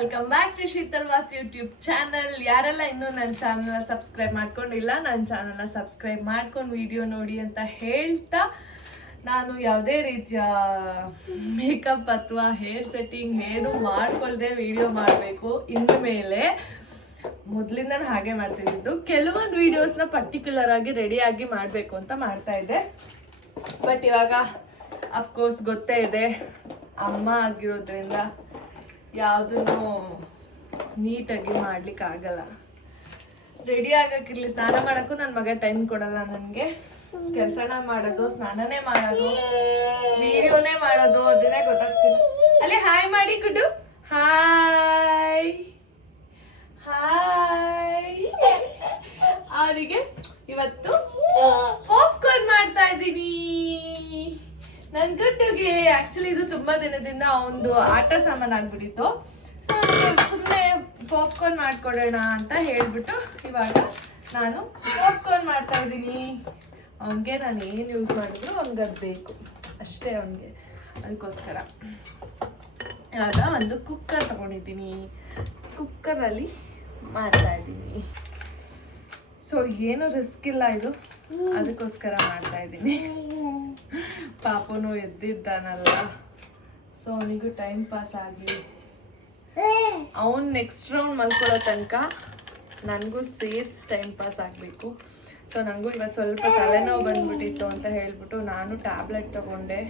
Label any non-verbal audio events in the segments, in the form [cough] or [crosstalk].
Welcome back to Sheetal Vas YouTube channel ಯಾರೆಲ್ಲ ಇನ್ನೂ ನನ್ನ ಚಾನಲ್ನ ಸಬ್ಸ್ಕ್ರೈಬ್ ಮಾಡ್ಕೊಂಡಿಲ್ಲ, ನನ್ನ ಚಾನಲ್ನ ಸಬ್ಸ್ಕ್ರೈಬ್ ಮಾಡ್ಕೊಂಡು ವಿಡಿಯೋ ನೋಡಿ ಅಂತ ಹೇಳ್ತಾ, ನಾನು ಯಾವುದೇ ರೀತಿಯ ಮೇಕಪ್ ಅಥವಾ ಹೇರ್ ಸೆಟ್ಟಿಂಗ್ ಏನು ಮಾಡ್ಕೊಳ್ದೆ ವಿಡಿಯೋ ಮಾಡಬೇಕು ಇನ್ನು ಮೇಲೆ ಮೊದಲಿಂದ ಹಾಗೆ ಮಾಡ್ತಿದ್ದು ಕೆಲವೊಂದು ವಿಡಿಯೋಸ್ನ ಪರ್ಟಿಕ್ಯುಲರ್ ಆಗಿ ರೆಡಿಯಾಗಿ ಮಾಡಬೇಕು ಅಂತ ಮಾಡ್ತಾ ಇದ್ದೆ. ಬಟ್ ಇವಾಗ ಅಫ್ಕೋರ್ಸ್ ಗೊತ್ತೇ ಇದೆ, ಅಮ್ಮ ಆಗಿರೋದ್ರಿಂದ ಯಾವುದನ್ನು ನೀಟಾಗಿ ಮಾಡ್ಲಿಕ್ಕೆ ಆಗಲ್ಲ. ರೆಡಿ ಆಗಕ್ಕಿರ್ಲಿ, ಸ್ನಾನ ಮಾಡೋಕ್ಕೂ ನನ್ನ ಮಗ ಟೈಮ್ ಕೊಡಲ್ಲ ನನಗೆ. ಕೆಲಸನ ಮಾಡೋದು, ಸ್ನಾನನೇ ಮಾಡೋದು ವಿಡಿಯೋನೇ ಮಾಡೋದು ಅದನ್ನೇ ಗೊತ್ತಾಗ್ತಿಲ್ಲ. ಅಲ್ಲಿ ಹಾಯ್ ಮಾಡಿ ಕುಡು. ಹಾಯ್ ಹಾಯ್ ಅವರಿಗೆ ಇವತ್ತು ಪಾಪ್ಕಾರ್ನ್ ಮಾಡ್ತಾ ಇದ್ದೀನಿ ನನ್ ಗಂಡಿಗೆ ಆಕ್ಚುಲಿ ಇದು ತುಂಬಾ ದಿನದಿಂದ ಒಂದು ಆಟ ಸಾಮಾನ್ ಆಗ್ಬಿಟ್ಟಿತ್ತು. ಸೊ ಸುಮ್ಮನೆ ಪಾಪ್ಕಾರ್ನ್ ಮಾಡ್ಕೊಡೋಣ ಅಂತ ಹೇಳ್ಬಿಟ್ಟು ಇವಾಗ ನಾನು ಪಾಪ್ಕಾರ್ನ್ ಮಾಡ್ತಾ ಇದ್ದೀನಿ. ಅವನಿಗೆ ನಾನು ಏನು ಯೂಸ್ ಮಾಡಿದ್ರು ಅವ್ನಿಗೆ ಅದು ಬೇಕು. ಅಷ್ಟೇ ಅವನಿಗೆ. ಅದಕ್ಕೋಸ್ಕರ ಇವಾಗ ಒಂದು ಕುಕ್ಕರ್ ತಗೊಂಡಿದ್ದೀನಿ. ಕುಕ್ಕರಲ್ಲಿ ಮಾಡ್ತಾ ಇದ್ದೀನಿ. ಸೊ ಏನು ರಿಸ್ಕ್ ಇಲ್ಲ ಇದು. ಅದಕ್ಕೋಸ್ಕರ ಮಾಡ್ತಾ ಇದ್ದೀನಿ. ಪಾಪನು ಎದ್ದಿದ್ದಾನಲ್ಲ. ಸೊ ಅವನಿಗೂ ಟೈಮ್ ಪಾಸ್ ಆಗಿ. ಅವನು ನೆಕ್ಸ್ಟ್ ರೌಂಡ್ ಮಲ್ಕೊಳ್ಳೋ ತನಕ ನನಗೂ ಸೇರ್ಸ್ ಟೈಮ್ ಪಾಸ್ ಆಗಬೇಕು. ಸೊ ನನಗೂ ಇವತ್ತು ಸ್ವಲ್ಪ ತಲೆನೋವು ಬಂದ್ಬಿಟ್ಟಿತ್ತು ಅಂತ ಹೇಳ್ಬಿಟ್ಟು ನಾನು ಟ್ಯಾಬ್ಲೆಟ್ ತಗೊಂಡೆ.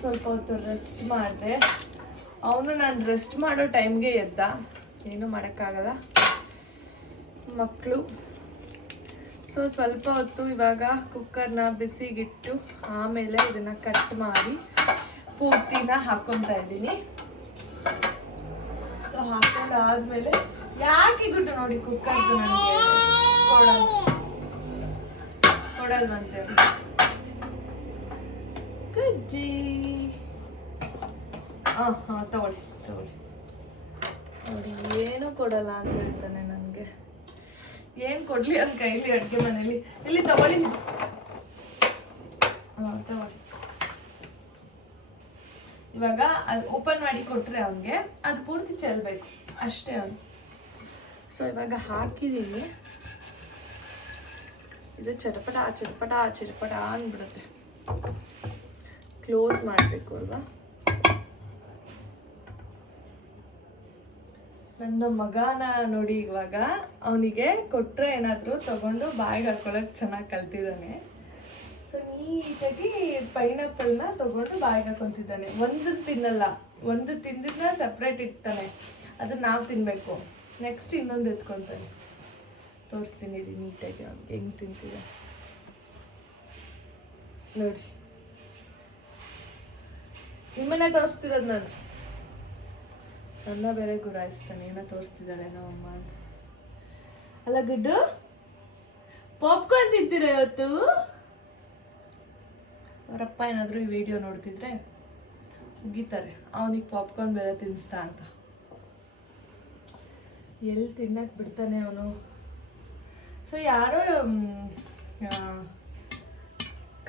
ಸ್ವಲ್ಪ ಹೊತ್ತು ರೆಸ್ಟ್ ಮಾಡಿದೆ. ಅವನು ನಾನು ರೆಸ್ಟ್ ಮಾಡೋ ಟೈಮ್ಗೆ ಎದ್ದ. ಏನೂ ಮಾಡೋಕ್ಕಾಗಲ್ಲ. ಮಕ್ಕಳು ಸೊ ಸ್ವಲ್ಪ ಹೊತ್ತು ಇವಾಗ ಕುಕ್ಕರ್ನ ಬಿಸಿಗಿಟ್ಟು ಆಮೇಲೆ ಇದನ್ನು ಕಟ್ ಮಾಡಿ ಪೂರ್ತಿನ ಹಾಕೊತಾ ಇದ್ದೀನಿ. ಸೊ ಹಾಕೊಂಡಾದ್ಮೇಲೆ ಯಾಕೆ ಗುಡ್ಡು ನೋಡಿ ಕುಕ್ಕರ್ದು ನನಗೆ? ಕೊಡಲ್. ಕೊಡಲ್ವಂತೆ ಕಜ್ಜಿ. ಹಾಂ ಹಾಂ ತಗೊಳ್ಳಿ. ತಗೊಳ್ಳಿ. ನೋಡಿ ಏನು ಕೊಡಲ್ಲ ಅಂತ ಹೇಳ್ತಾನೆ ನನಗೆ. ಏನು ಕೊಡ್ಲಿ ಅವ್ರ ಕೈಲಿ ಅಡುಗೆ ಮನೇಲಿ. ಇಲ್ಲಿ ತಗೊಳ್ಳಿ ತಗೊಳ್ಳಿ. ಇವಾಗ ಅದು ಓಪನ್ ಮಾಡಿ ಕೊಟ್ರೆ ಅವ್ನಿಗೆ ಅದು ಪೂರ್ತಿ ಚೆಲ್ಬೇಕು ಅಷ್ಟೇ ಅವನು. ಸೊ ಇವಾಗ ಹಾಕಿದೀನಿ. ಇದು ಚಟಪಟ ಚಟಪಟ ಚಟಪಟ ಅಂದ್ಬಿಡುತ್ತೆ. ಕ್ಲೋಸ್ ಮಾಡಬೇಕು ಅಲ್ವಾ? ನನ್ನ ಮಗನ ನೋಡಿ ಇವಾಗ ಅವನಿಗೆ ಕೊಟ್ಟರೆ ಏನಾದರೂ ತಗೊಂಡು ಬಾಯಿಗೆ ಹಾಕ್ಕೊಳ್ಳೋಕೆ ಚೆನ್ನಾಗಿ ಕಲ್ತಿದ್ದಾನೆ. ಸೊ ನೀಟಾಗಿ ಪೈನಾಪಲ್ನ ತಗೊಂಡು ಬಾಯಿಗೆ ಹಾಕೊತಿದ್ದಾನೆ. ಒಂದು ತಿನ್ನಲ್ಲ. ಒಂದು ತಿಂದಿದ್ನ ಸಪ್ರೇಟ್ ಇಡ್ತಾನೆ. ಅದನ್ನ ನಾವು ತಿನ್ನಬೇಕು ನೆಕ್ಸ್ಟ್ ಇನ್ನೊಂದು ಎತ್ಕೊತಾನೆ. ತೋರಿಸ್ತೀನಿ ಇದು ನೀಟಾಗಿ ಅವ್ನಿಗೆ. ಹೆಂಗೆ ತಿಂತಿದೆ? ನೋಡಿ. ನಿಮ್ಮನ್ನೇ ತೋರಿಸ್ತಿರೋದು ನಾನು. ನನ್ನ ಬೇರೆ ಗುರಾಯಿಸ್ತಾನೆ ಏನೋ ತೋರಿಸ್ತಿದ್ದಾಳೆ ನಮ್ಮಮ್ಮ ಅಂತ. ಅಲ್ಲ ಗುಡ್ಡು ಪಾಪ್ಕಾರ್ನ್ ತಿಂತೀರ ಇವತ್ತು? ಅವರಪ್ಪ ಏನಾದರೂ ಈ ವಿಡಿಯೋ ನೋಡ್ತಿದ್ರೆ ಮುಗಿತಾರೆ ಅವನಿಗೆ ಪಾಪ್ಕಾರ್ನ್ ಬೇರೆ ತಿನ್ನಿಸ್ತಾ ಅಂತ. ಎಲ್ಲಿ ತಿನ್ನಕ್ಕೆ ಬಿಡ್ತಾನೆ ಅವನು? ಸೊ ಯಾರೋ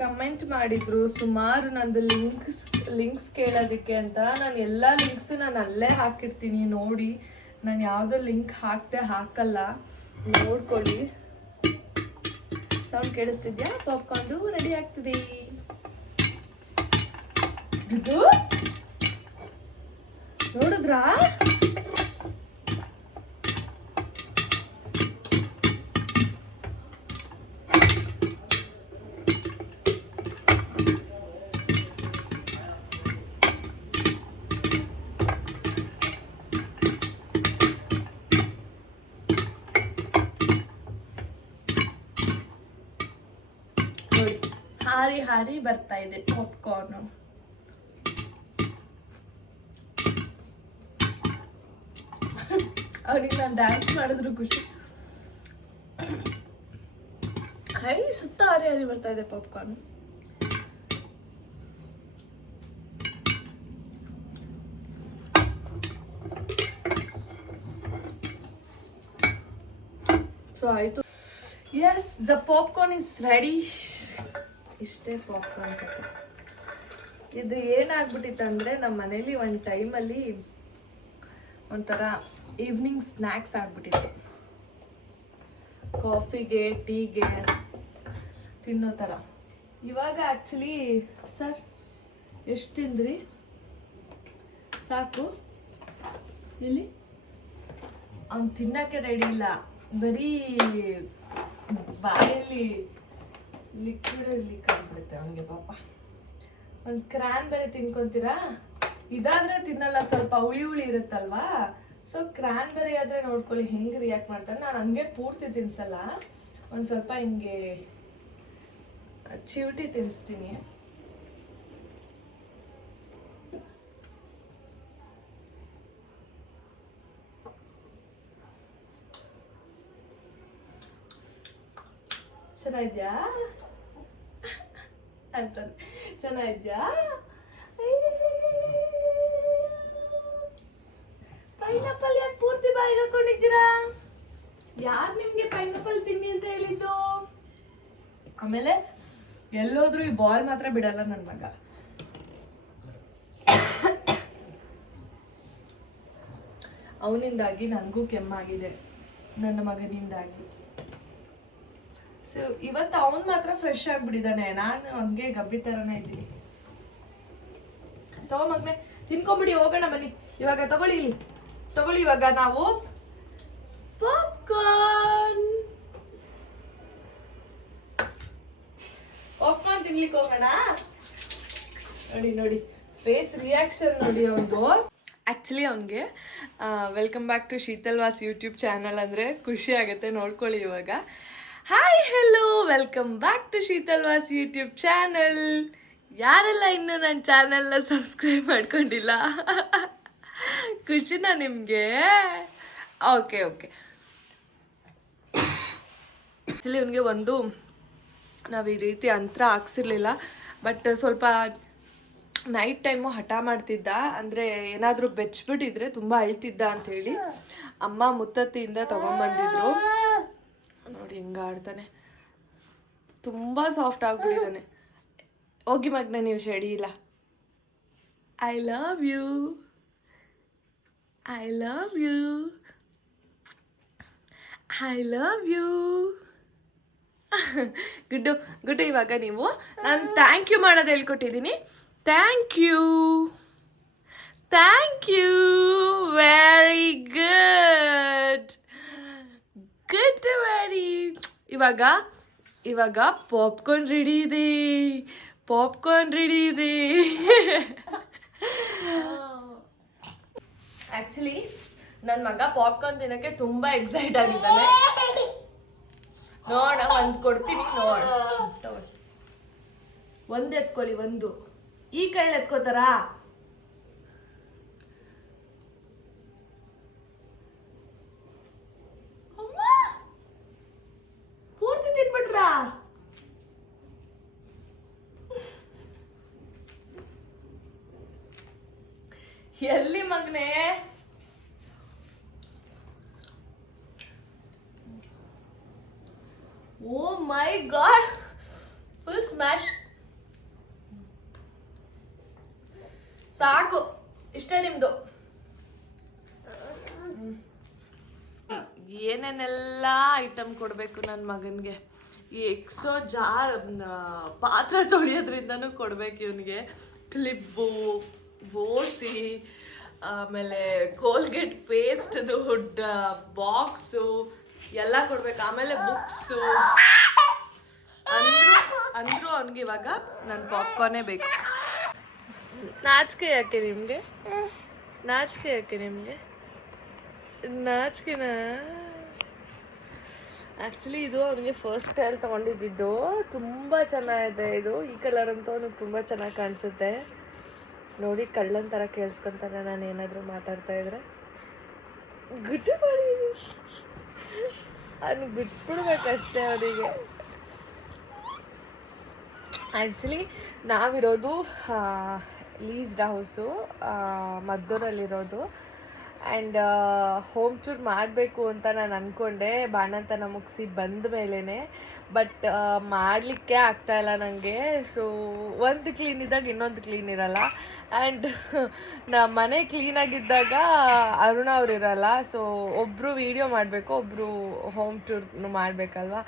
ಕಮೆಂಟ್ ಮಾಡಿದ್ರು, ಸುಮಾರು ನಂದು ಲಿಂಕ್ಸ್ ಲಿಂಕ್ಸ್ ಕೇಳೋದಕ್ಕೆ ಅಂತ ನಾನು ಎಲ್ಲ ಲಿಂಕ್ಸು ನಾನು ಅಲ್ಲೇ ಹಾಕಿರ್ತೀನಿ, ನೋಡಿ. ನಾನು ಯಾವುದೋ ಲಿಂಕ್ ಹಾಕ್ದೆ ಹಾಕಲ್ಲ, ನೋಡ್ಕೊಳ್ಳಿ. ಸೌಂಡ್ ಕೇಳಿಸ್ತಿದ್ಯಾ? ಪಾಪ್ಕಾರ್ನ್ದು ರೆಡಿ ಆಗ್ತಿದೆ. ನೋಡಿದ್ರಾ? ಹಾರಿ ಬರ್ತಾ ಇದೆ ಪಾಪ್ಕಾರ್ನ್ ಅವ್ರಿಗೆ ನಾನು ಡ್ಯಾನ್ಸ್ ಮಾಡಿದ್ರು ಖುಷಿ. ಹೈ, ಸುತ್ತ ಹಾರಿ ಹಾರಿ ಬರ್ತಾ ಇದೆ ಪಾಪ್ಕಾರ್ನ್ ಸೊ ಆಯಿತು. Yes the popcorn is ready ಇಷ್ಟೇ ಪಾಪ್ಕಾರ್ನ್ ಕತೆ. ಇದು ಏನಾಗ್ಬಿಟ್ಟಿತ್ತು ಅಂದರೆ ನಮ್ಮ ಮನೇಲಿ ಒಂದು ಟೈಮಲ್ಲಿ ಒಂಥರ ಈವ್ನಿಂಗ್ ಸ್ನ್ಯಾಕ್ಸ್ ಆಗ್ಬಿಟ್ಟಿತ್ತು. ಕಾಫಿಗೆ ಟೀಗೆ ತಿನ್ನೋ ಥರ. ಇವಾಗ ಆ್ಯಕ್ಚುಲಿ ಸರ್ ಎಷ್ಟು ತಿಂದ್ರಿ? ಸಾಕು. ಇಲ್ಲಿ ಅವ್ನು ತಿನ್ನೋಕ್ಕೆ ರೆಡಿ ಇಲ್ಲ. ಬರೀ ಬಾಯಲ್ಲಿ ಲಿಕ್ವಿಡ್ ಲೀಕ್ ಆಗ್ಬಿಡುತ್ತೆ ಅವನಿಗೆ ಪಾಪ. ಒಂದು ಕ್ರ್ಯಾನ್ಬೆರಿ ಬೇರೆ ತಿನ್ಕೊಂತೀರಾ? ಇದಾದ್ರೆ ತಿನ್ನಲ್ಲ, ಸ್ವಲ್ಪ ಹುಳಿ ಹುಳಿ ಇರುತ್ತಲ್ವಾ? ಸೊ ಕ್ರ್ಯಾನ್ ಬೇರೆ ಆದ್ರೆ ನೋಡ್ಕೊಳ್ಳಿ, ಹೆಂಗೆ ರಿಯಾಕ್ಟ್ ಮಾಡ್ತಾರೆ. ನಾನು ಹಂಗೆ ಪೂರ್ತಿ ತಿನ್ಸಲ್ಲ. ಒಂದು ಸ್ವಲ್ಪ ಹಿಂಗೆ ಚಿವಟಿ ತಿನ್ನಿಸ್ತೀನಿ ಚೆನ್ನಾಗಿದ್ಯಾ? ಅಂತಾನೆ ಚೆನ್ನಾಗಿದ್ಯಾ ಪೈನಾಪಲ್ ಯಾಕೆ ಪೂರ್ತಿ ಬಾಯಿಗೆ ಹಾಕೊಂಡಿದ್ದೀರಾ? ಯಾರು ನಿಮಗೆ ಪೈನಾಪಲ್ ತಿನ್ನಿ ಅಂತ ಹೇಳಿದ್ದು? ಆಮೇಲೆ ಎಲ್ಲೋದ್ರೂ ಈ ಬಾಲ್ ಮಾತ್ರ ಬಿಡಲ್ಲ ನನ್ನ ಮಗ. ಅವನಿಂದಾಗಿ ನನಗೂ ಕೆಮ್ಮಾಗಿದೆ ನನ್ನ ಮಗನಿಂದಾಗಿ. ಸೊ ಇವತ್ತು ಅವನ್ ಮಾತ್ರ ಫ್ರೆಶ್ ಆಗಿಬಿಟ್ಟಿದ್ದಾನೆ. ನಾನು ಹಂಗೆ ಗಬ್ಬಿ ಥರನೇ ಇದ್ದೀನಿ. ತಗೋ ಮಗ್ನೆ, ತಿನ್ಕೊಂಬಿಡಿ, ಹೋಗೋಣ ಬನ್ನಿ. ಇವಾಗ ತಗೊಳ್ಳಿ ತಗೊಳ್ಳಿ ಇವಾಗ ನಾವು ಪಾಪ್ಕಾರ್ನ್ ಪಾಪ್ಕಾರ್ನ್ ತಿನ್ಲಿಕ್ಕೆ ಹೋಗೋಣ? ನೋಡಿ ನೋಡಿ. ಫೇಸ್ ರಿಯಾಕ್ಷನ್ ನೋಡಿ ಅವನಿಗೂ. ಆ್ಯಕ್ಚುಲಿ ಅವನಿಗೆ welcome back to Sheetal Vas YouTube channel ಅಂದರೆ ಖುಷಿ ಆಗುತ್ತೆ. ನೋಡ್ಕೊಳ್ಳಿ ಇವಾಗ. Hi hello welcome back to Sheetal Vas YouTube channel ಯಾರೆಲ್ಲ ಇನ್ನೂ ನನ್ನ ಚಾನಲ್ನ ಸಬ್ಸ್ಕ್ರೈಬ್ ಮಾಡ್ಕೊಂಡಿಲ್ಲ? ಖುಷಿನಾ ನಿಮಗೆ? ಓಕೆ ಓಕೆ ಆ್ಯಕ್ಚುಲಿ ಅವನಿಗೆ ಒಂದು ನಾವು ಈ ರೀತಿ ಅಂತರ ಹಾಕ್ಸಿರ್ಲಿಲ್ಲ ಬಟ್ ಸ್ವಲ್ಪ ನೈಟ್ ಟೈಮು ಹಠ ಮಾಡ್ತಿದ್ದ. ಅಂದರೆ ಏನಾದರೂ ಬೆಚ್ಚಿಬಿಟ್ಟಿದ್ರೆ ತುಂಬ ಅಳ್ತಿದ್ದ ಅಂಥೇಳಿ ಅಮ್ಮ ಮುತ್ತತ್ತಿಯಿಂದ ತೊಗೊಂಬಂದಿದ್ರು. ನೋಡಿ ಹಿಂಗೆ ಆಡ್ತಾನೆ. ತುಂಬ ಸಾಫ್ಟ್ ಆಗ್ಬಿಟ್ಟಿದ್ದಾನೆ. ಹೋಗಿ ಮಗ್ನ, ನೀವು ಶೆಡಿ ಇಲ್ಲ. I love you I love you I love you ಗುಡ್ಡು ಗುಡ್ಡು ಇವಾಗ ನೀವು. ನಾನು ಥ್ಯಾಂಕ್ ಯು ಮಾಡೋದು ಹೇಳ್ಕೊಟ್ಟಿದ್ದೀನಿ. Thank you thank you very good good ಮಾಡಿ. ಇವಾಗ ಇವಾಗ ಪಾಪ್ಕಾರ್ನ್ ರೆಡಿ ಇದೆ. ಪಾಪ್ಕಾರ್ನ್ ರೆಡಿ ಇದೆ. ಆ್ಯಕ್ಚುಲಿ ನನ್ನ ಮಗ ಪಾಪ್ಕಾರ್ನ್ ತಿನ್ನೋಕ್ಕೆ ತುಂಬ ಎಕ್ಸೈಟ್ ಆಗಿದ್ದಾನೆ. ನೋಡ ಒಂದು ಕೊಡ್ತೀನಿ ನೋಡ. ತಗೊಳ್ಳಿ ಒಂದು ಎತ್ಕೊಳ್ಳಿ ಒಂದು. ಈ ಕೈಲಿ ಎತ್ಕೋತಾರಾ ಅಮ್ಮ! ಪೂರ್ತಿ ತಿನ್ಬಿಟ್ರಾ ಎಲ್ಲಿ ಮಗನೇ? Oh my god. Full smash. ಸಾಕು, ಇಷ್ಟೇ ನಿಮ್ದು. ಏನೇನೆಲ್ಲ ಐಟಮ್ ಕೊಡಬೇಕು ನನ್ನ ಮಗನಿಗೆ? ಈ ಎಕ್ಸೋ ಜಾರ್ ಪಾತ್ರೆ ತೊಳೆಯೋದ್ರಿಂದನೂ ಕೊಡ್ಬೇಕು ಇವನಿಗೆ. ಕ್ಲಿಪ್ಪು ಬೋಸಿ ಆಮೇಲೆ ಕೋಲ್ಗೇಟ್ ಪೇಸ್ಟ್ದು ಬಾಕ್ಸು ಎಲ್ಲ ಕೊಡ್ಬೇಕು. ಆಮೇಲೆ ಬುಕ್ಸು ಅಂದ್ರು ಅಂದ್ರು ಅವ್ನಿಗೆ ಇವಾಗ ನನ್ನ ಪಾಪ್ಕಾರ್ನೇ ಬೇಕು. ನಾಚಿಕೆ ಯಾಕೆ ನಿಮಗೆ? ನಾಚಿಕೆ ಯಾಕೆ ನಿಮಗೆ? ನಾಚಿಕೆನಾ? ಆ್ಯಕ್ಚುಲಿ ಇದು ಅವನಿಗೆ ಫಸ್ಟ್ ಟೈಲ್ ತೊಗೊಂಡಿದ್ದು. ತುಂಬ ಚೆನ್ನಾಗಿದೆ ಇದು. ಈ ಕಲರ್ ಅಂತೂ ಅವನಿಗೆ ತುಂಬ ಚೆನ್ನಾಗಿ ಕಾಣಿಸುತ್ತೆ. ನೋಡಿ ಕಳ್ಳನ ಥರ ಕೇಳಿಸ್ಕೊಂತಾನೆ ನಾನು ಏನಾದರೂ ಮಾತಾಡ್ತಾ ಇದ್ರೆ. ಗುಟ್ಟು ಮಾಡಿ. ಅವ್ನು ಬಿಟ್ಬಿಡ್ಬೇಕಷ್ಟೇ ಅವರಿಗೆ ಆ್ಯಕ್ಚುಲಿ ನಾವಿರೋದು ಲೀಸ್ಡ್ ಹೌಸು ಮದ್ದೂರಲ್ಲಿರೋದು. ಆ್ಯಂಡ್ ಹೋಮ್ ಟೂರ್ ಮಾಡಬೇಕು ಅಂತ ನಾನು ಅಂದ್ಕೊಂಡೆ ಬಾಣಂತನ ಮುಗಿಸಿ ಬಂದ ಮೇಲೇ ಬಟ್ ಮಾಡಲಿಕ್ಕೆ ಆಗ್ತಾಯಿಲ್ಲ ನನಗೆ ಸೊ ಒಂದು ಕ್ಲೀನ್ ಇದ್ದಾಗ ಇನ್ನೊಂದು ಕ್ಲೀನ್ ಇರಲ್ಲ. ಆ್ಯಂಡ್ [laughs] ನಮ್ಮ ಮನೆ ಕ್ಲೀನಾಗಿದ್ದಾಗ ಅರುಣ ಅವ್ರು ಇರಲ್ಲ. ಸೊ ಒಬ್ಬರು ವೀಡಿಯೋ ಮಾಡಬೇಕು ಒಬ್ಬರು ಹೋಮ್ ಟೂರ್ ಮಾಡಬೇಕಲ್ವ?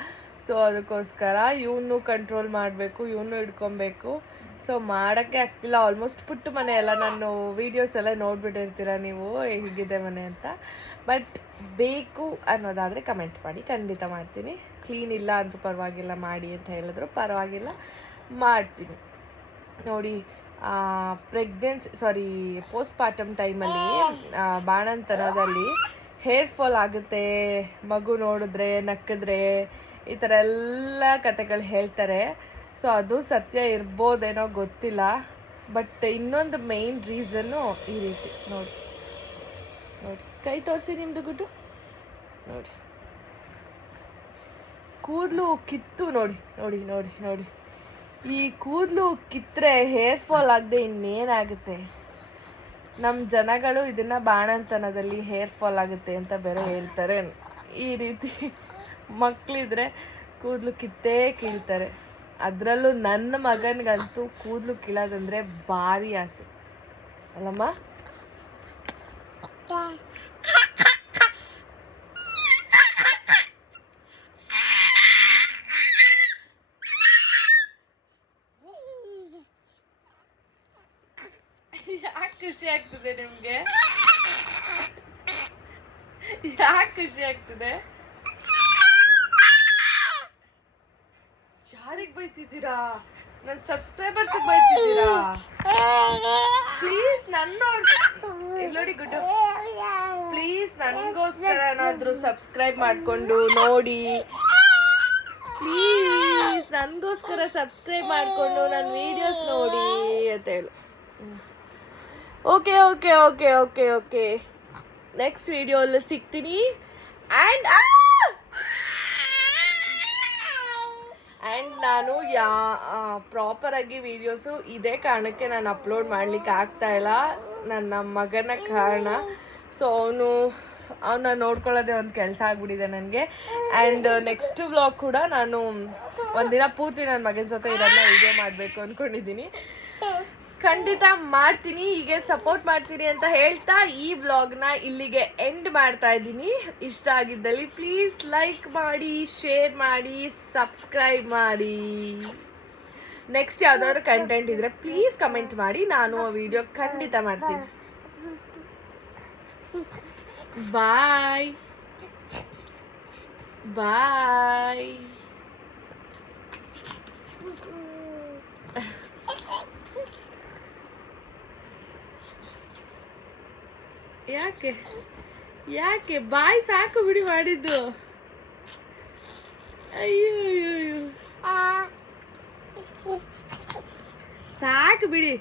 ಸೊ ಅದಕ್ಕೋಸ್ಕರ ಇವನು ಕಂಟ್ರೋಲ್ ಮಾಡಬೇಕು, ಇವನು ಹಿಡ್ಕೊಬೇಕು. ಸೊ ಮಾಡೋಕ್ಕೆ ಆಗ್ತಿಲ್ಲ. ಆಲ್ಮೋಸ್ಟ್ ಪುಟ್ಟ ಮನೆ ಎಲ್ಲ ನಾನು ವೀಡಿಯೋಸ್ ಎಲ್ಲ ನೋಡಿಬಿಟ್ಟಿರ್ತೀರ ನೀವು? ಹೇಗಿದೆ ಮನೆ ಅಂತ. ಬಟ್ ಬೇಕು ಅನ್ನೋದಾದರೆ ಕಮೆಂಟ್ ಮಾಡಿ. ಖಂಡಿತ ಮಾಡ್ತೀನಿ. ಕ್ಲೀನ್ ಇಲ್ಲ ಅಂದರೂ ಪರವಾಗಿಲ್ಲ. ಮಾಡಿ ಅಂತ ಹೇಳಿದ್ರು ಪರವಾಗಿಲ್ಲ. ಮಾಡ್ತೀನಿ. ನೋಡಿ ಪ್ರೆಗ್ನೆನ್ಸಿ ಸಾರಿ ಪೋಸ್ಟ್ ಪಾರ್ಟಮ್ ಟೈಮಲ್ಲಿ ಬಾಣಂತನದಲ್ಲಿ ಹೇರ್ ಫಾಲ್ ಆಗುತ್ತೆ. ಮಗು ನೋಡಿದ್ರೆ, ನಕ್ಕಿದ್ರೆ, ಈ ಥರ ಎಲ್ಲ ಕತೆಗಳು ಹೇಳ್ತಾರೆ. ಸೊ ಅದು ಸತ್ಯ ಇರ್ಬೋದೇನೋ ಗೊತ್ತಿಲ್ಲ ಬಟ್ ಇನ್ನೊಂದು ಮೇಯ್ನ್ ರೀಸನ್ನು ಈ ರೀತಿ. ನೋಡಿ. ನೋಡಿ. ಕೈ ತೋರಿಸಿ ನಿಮ್ಮದು ಗುಡ್ಡು. ನೋಡಿ. ಕೂದಲು ಕಿತ್ತು ನೋಡಿ ನೋಡಿ ನೋಡಿ ನೋಡಿ. ಈ ಕೂದಲು ಕಿತ್ತರೆ ಹೇರ್ ಫಾಲ್ ಆಗದೆ ಇನ್ನೇನಾಗುತ್ತೆ? ನಮ್ಮ ಜನಗಳು ಇದನ್ನು ಬಾಣಂತನದಲ್ಲಿ ಹೇರ್ ಫಾಲ್ ಆಗುತ್ತೆ ಅಂತ ಬೇರೆ ಹೇಳ್ತಾರೆ. ಈ ರೀತಿ ಮಕ್ಕಳಿದ್ರೆ ಕೂದಲು ಕಿತ್ತೇ ಕೀಳ್ತಾರೆ. ಅದರಲ್ಲೂ ನನ್ನ ಮಗನಿಗಂತೂ ಕೂದಲು ಕೀಳೋದಂದ್ರೆ ಭಾರಿ ಆಸೆ. ಅಲ್ಲಮ್ಮ? ಯಾಕೆ ಖುಷಿ ಆಗ್ತದೆ ನಿಮ್ಗೆ? ಯಾಕೆ ಖುಷಿ ಆಗ್ತದೆ? ಬೈತಿದ್ದೀರಾ? ನನ್ನ ಸಬ್ಸ್ಕ್ರೈಬರ್ಸ್ ಬೈತಿದ್ದೀರಾ? ಪ್ಲೀಸ್ ನನ್ನ ನೋಡಿ ಗುಡ್ ಪ್ಲೀಸ್ ನನಗೋಸ್ಕರ ಏನಾದರೂ ಸಬ್ಸ್ಕ್ರೈಬ್ ಮಾಡಿಕೊಂಡು ನೋಡಿ. ಪ್ಲೀಸ್ ನನಗೋಸ್ಕರ ಸಬ್ಸ್ಕ್ರೈಬ್ ಮಾಡಿಕೊಂಡು ನನ್ನ ವೀಡಿಯೋಸ್ ನೋಡಿ ಅಂತ ಹೇಳು. Okay okay okay okay okay next ವಿಡಿಯೋಲ್ಲಿ ಸಿಗ್ತೀನಿ. ಆ್ಯಂಡ್ ಆ್ಯಂಡ್ ನಾನು ಯಾ ಪ್ರಾಪರಾಗಿ ವೀಡಿಯೋಸು ಇದೇ ಕಾರಣಕ್ಕೆ ನಾನು ಅಪ್ಲೋಡ್ ಮಾಡಲಿಕ್ಕೆ ಇಲ್ಲ. ನನ್ನ ಮಗನ ಕಾರಣ. ಸೊ ಅವನು ಅವನ್ನ ನೋಡ್ಕೊಳ್ಳೋದೇ ಒಂದು ಕೆಲಸ ಆಗ್ಬಿಟ್ಟಿದೆ ನನಗೆ. ಆ್ಯಂಡ್ ನೆಕ್ಸ್ಟ್ ವ್ಲಾಗ್ ಕೂಡ ನಾನು ಒಂದಿನ ಪೂರ್ತಿ ನನ್ನ ಮಗನ ಜೊತೆ ಇರೋದನ್ನ ವಿಡಿಯೋ ಮಾಡಬೇಕು ಅಂದ್ಕೊಂಡಿದ್ದೀನಿ ಖಂಡಿತ ಮಾಡ್ತೀನಿ, ಹೀಗೆ ಸಪೋರ್ಟ್ ಮಾಡ್ತೀನಿ ಅಂತ ಹೇಳ್ತಾ ಈ ವ್ಲಾಗ್ನ ಇಲ್ಲಿಗೆ ಎಂಡ್ ಮಾಡ್ತಾ ಇದ್ದೀನಿ. ಇಷ್ಟ ಆಗಿದ್ದಲ್ಲಿ ಪ್ಲೀಸ್ ಲೈಕ್ ಮಾಡಿ ಶೇರ್ ಮಾಡಿ ಸಬ್ಸ್ಕ್ರೈಬ್ ಮಾಡಿ. ನೆಕ್ಸ್ಟ್ ಯಾವ್ದಾದ್ರು ಕಂಟೆಂಟ್ ಇದ್ರೆ ಪ್ಲೀಸ್ ಕಮೆಂಟ್ ಮಾಡಿ, ನಾನು ಆ ವಿಡಿಯೋ ಖಂಡಿತ ಮಾಡ್ತೀನಿ. ಬಾಯ್ ಬಾಯ್ ಯಾಕೆ? ಯಾಕೆ? ಬಾಯ್ ಸಾಕು ಬಿಡಿ ಮಾಡಿದ್ದು. ಅಯ್ಯೋ ಅಯ್ಯೋ ಸಾಕು ಬಿಡಿ.